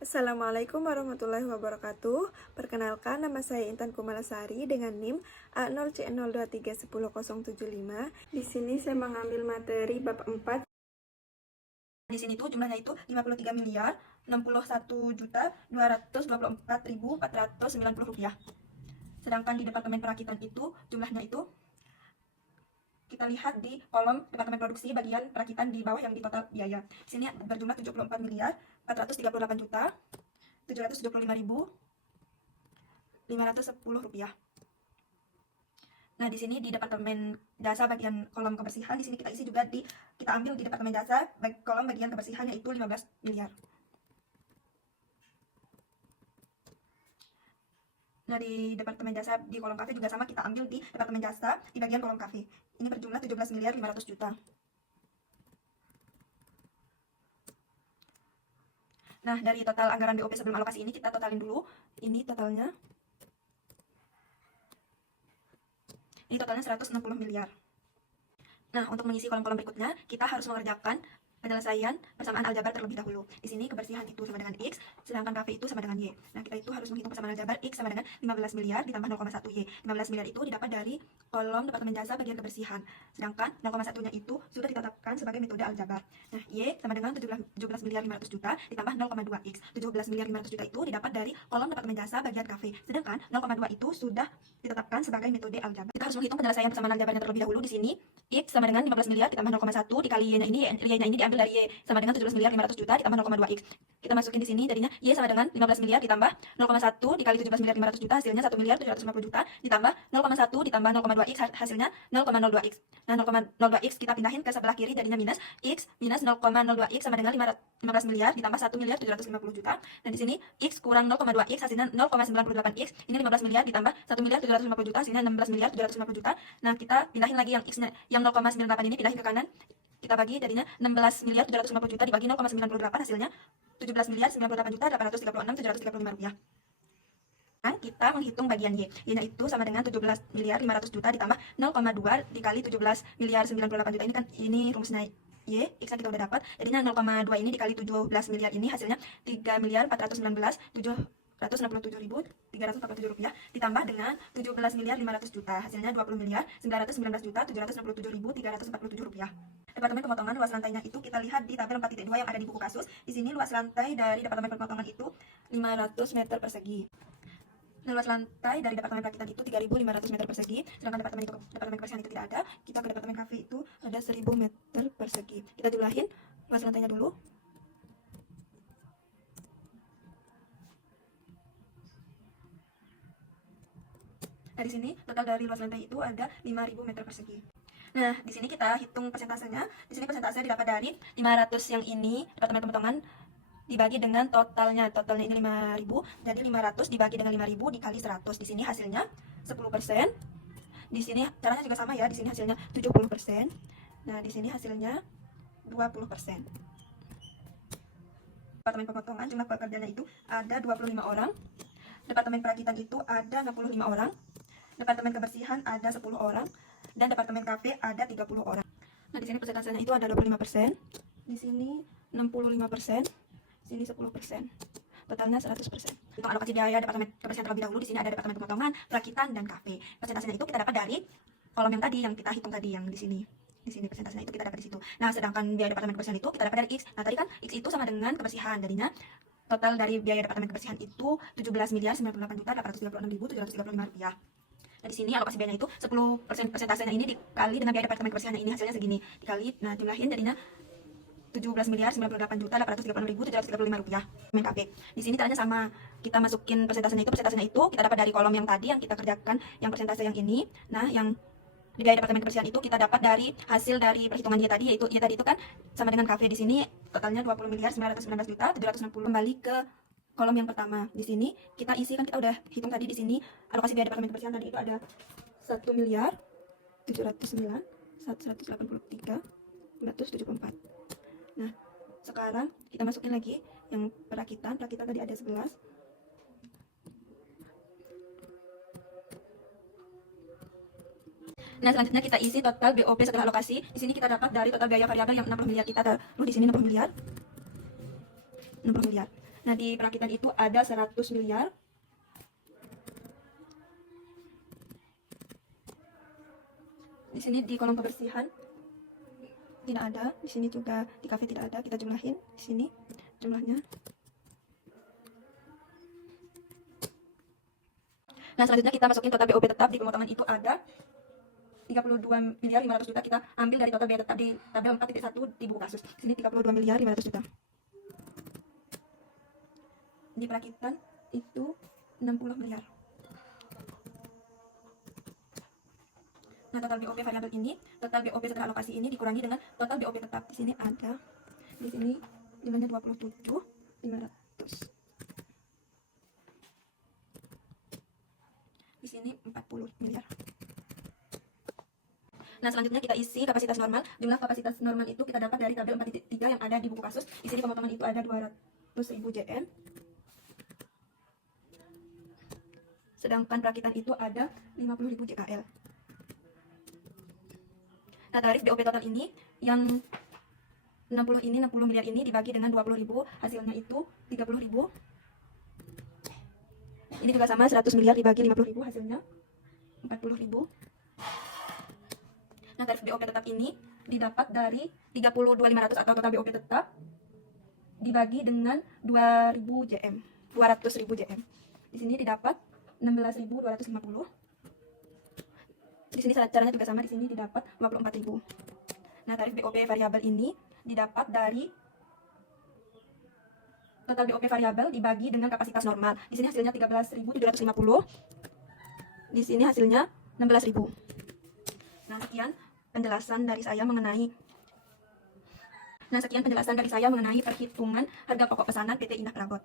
Assalamualaikum warahmatullahi wabarakatuh. Perkenalkan, nama saya Intan Kumalasari dengan NIM A0C02310075. Di sini saya mengambil materi bab 4. Di sini tuh jumlahnya itu 53 miliar 61.224.490 rupiah. Sedangkan di Departemen Perakitan itu jumlahnya itu kita lihat di kolom Departemen Produksi bagian perakitan di bawah yang di total biaya. Di sini berjumlah 74 miliar 438 juta 775.510 rupiah. Nah, di sini di Departemen Jasa bagian kolom kebersihan, di sini kita isi juga kita ambil di Departemen Jasa kolom bagian kebersihan yaitu 15 miliar. Nah, di Departemen Jasa di kolom kafe juga sama, kita ambil di Departemen Jasa di bagian kolom kafe. Ini berjumlah 17 miliar 500 juta. Nah, dari total anggaran BOP sebelum alokasi ini kita totalin dulu. Ini totalnya. Ini totalnya 160 miliar. Nah, untuk mengisi kolom-kolom berikutnya, kita harus mengerjakan penyelesaian persamaan aljabar terlebih dahulu. Di sini kebersihan itu sama dengan X, sedangkan KV itu sama dengan Y. Nah, kita itu harus menghitung persamaan aljabar X sama dengan 15 miliar ditambah 0,1 Y. 15 miliar itu didapat dari kolom Departemen Jasa bagian kebersihan. Sedangkan 0,1-nya itu sudah ditetapkan sebagai metode aljabar. Nah, Y sama dengan 17 miliar 500 juta ditambah 0,2 X. 17 miliar 500 juta itu didapat dari kolom Departemen Jasa bagian KV. Sedangkan 0,2 itu sudah ditetapkan sebagai metode aljabar. Kita harus menghitung penyelesaian persamaan aljabarnya terlebih dahulu. Di sini X sama dengan 15 miliar ditambah 0,1 dikali Y-nya ini diambil dari Y sama dengan 17 miliar 500 juta ditambah 0,2 X. Kita masukin di sini, jadinya Y sama dengan 15 miliar ditambah 0,1 dikali 17 miliar 500 juta, hasilnya 1 miliar 750 juta ditambah 0,1 ditambah 0,2 X, hasilnya 0,02 X. Nah, 0,02 X kita pindahin ke sebelah kiri, jadinya minus X minus 0,02 X sama dengan 15 miliar ditambah 1 miliar 750 juta. Dan di sini X kurang 0,2 X hasilnya 0,98 X. Ini 15 miliar ditambah 1 miliar 750 juta, hasilnya 16 miliar 750 juta. Nah, kita pindahin lagi yang X-nya, yang 0,98 ini pindahin ke kanan. Kita bagi, jadinya 16 miliar 750 juta dibagi 0,98, hasilnya 17 miliar 98 juta 836.735 rupiah. Dan kita menghitung bagian Y. Y-nya itu sama dengan 17 miliar 500 juta ditambah 0,2 dikali 17 miliar 98 juta. Ini kan ini rumusnya Y, X-nya kita udah dapat. Jadinya 0,2 ini dikali 17 miliar ini hasilnya 3 miliar 419.767.347 rupiah ditambah dengan 17 miliar 500 juta, hasilnya 20 miliar 919 juta 767.347 rupiah. Departemen pemotongan luas lantainya itu kita lihat di tabel 4.2 yang ada di buku kasus. Di sini luas lantai dari Departemen pemotongan itu 500 meter persegi. Nah, luas lantai dari Departemen Perakitan itu 3.500 meter persegi, sedangkan Departemen Kebersihan itu tidak ada. Kita ke Departemen Kafe itu ada 1.000 meter persegi. Kita jumlahin luas lantainya dulu. Nah, di sini total dari luas lantai itu ada 5.000 meter persegi. Nah, di sini kita hitung persentasenya. Di sini persentase didapat dari 500 yang ini, Departemen Pemotongan dibagi dengan totalnya. Totalnya ini 5.000, jadi 500 dibagi dengan 5.000 dikali 100. Di sini hasilnya 10%. Di sini caranya juga sama ya, di sini hasilnya 70%. Nah, di sini hasilnya 20%. Departemen Pemotongan jumlah pekerjanya itu ada 25 orang. Departemen Perakitan itu ada 65 orang. Departemen Kebersihan ada 10 orang. Dan Departemen Kafe ada 30 orang. Nah, di sini persentasenya itu ada 25%. Di sini 65%. Di sini 10%. Totalnya 100%. Untuk alokasi biaya Departemen Kebersihan terlebih dahulu, di sini ada Departemen Pemotongan, Perakitan, dan Kafe. Persentasenya itu kita dapat dari kolom yang tadi, yang kita hitung tadi, yang di sini. Di sini persentasenya itu kita dapat di situ. Nah, sedangkan biaya Departemen Kebersihan itu kita dapat dari X. Nah, tadi kan X itu sama dengan kebersihan. Jadinya total dari biaya Departemen Kebersihan itu 17 miliar 98 juta 836.735 rupiah. Nah, di sini alokasi biayanya itu 10% persentasenya ini dikali dengan biaya Departemen Kebersihannya ini, hasilnya segini. Dikali, nah jumlahin jadinya 17 miliar 98 juta 836.735 rupiah. MKP. Di sini caranya sama. Kita masukin persentasenya itu kita dapat dari kolom yang tadi yang kita kerjakan, yang persentase yang ini. Nah, yang di biaya Departemen Kebersihan itu kita dapat dari hasil dari perhitungan dia tadi, yaitu dia tadi itu kan sama dengan KV. Di sini totalnya 20 miliar 919 juta 760. Kembali ke kolom yang pertama. Di sini kita isi, kan kita udah hitung tadi. Di sini alokasi biaya Departemen Kebersihan tadi itu ada 1 miliar 709 183 274. Nah, sekarang kita masukin lagi yang perakitan tadi ada 11. Nah, selanjutnya kita isi total BOP setelah alokasi. Di sini kita dapat dari total biaya variabel yang 60 miliar kita taruh di sini 60 miliar. Nah, di perakitan itu ada 100 miliar. Di sini di kolom kebersihan tidak ada, di sini juga di cafe tidak ada. Kita jumlahin di sini jumlahnya. Nah, selanjutnya kita masukin total BOP tetap. Di pemotongan itu ada 32.500.000.000. Kita ambil dari total BOP tetap di tabel 4.1 di buku kasus. Di sini 32.500.000.000. Di perakitan itu 60 miliar. Nah, total BOP variabel ini, total BOP setelah alokasi ini dikurangi dengan total BOP tetap. Di sini ada, di sini jumlahnya 27.500. Di sini 40 miliar. Nah, selanjutnya kita isi kapasitas normal. Jumlah kapasitas normal itu kita dapat dari tabel 4.3 yang ada di buku kasus. Di sini pemotongan itu ada 200.000 JM. Sedangkan perakitan itu ada 50.000 JKL. Nah, tarif BOP total ini yang 60 miliar ini dibagi dengan 20.000, hasilnya itu 30.000. Ini juga sama, 100 miliar dibagi 50.000, hasilnya 40.000. Nah, tarif BOP tetap ini didapat dari 32.500 atau total BOP tetap dibagi dengan 2.000 JM, 200.000 JM. Di sini didapat 16.250. Di sini caranya juga sama, di sini didapat 24.000. Nah, tarif BOP variabel ini didapat dari total BOP variabel dibagi dengan kapasitas normal. Di sini hasilnya 13.750. Di sini hasilnya 16.000. Nah, sekian penjelasan dari saya mengenai perhitungan harga pokok pesanan PT Indah Prabot.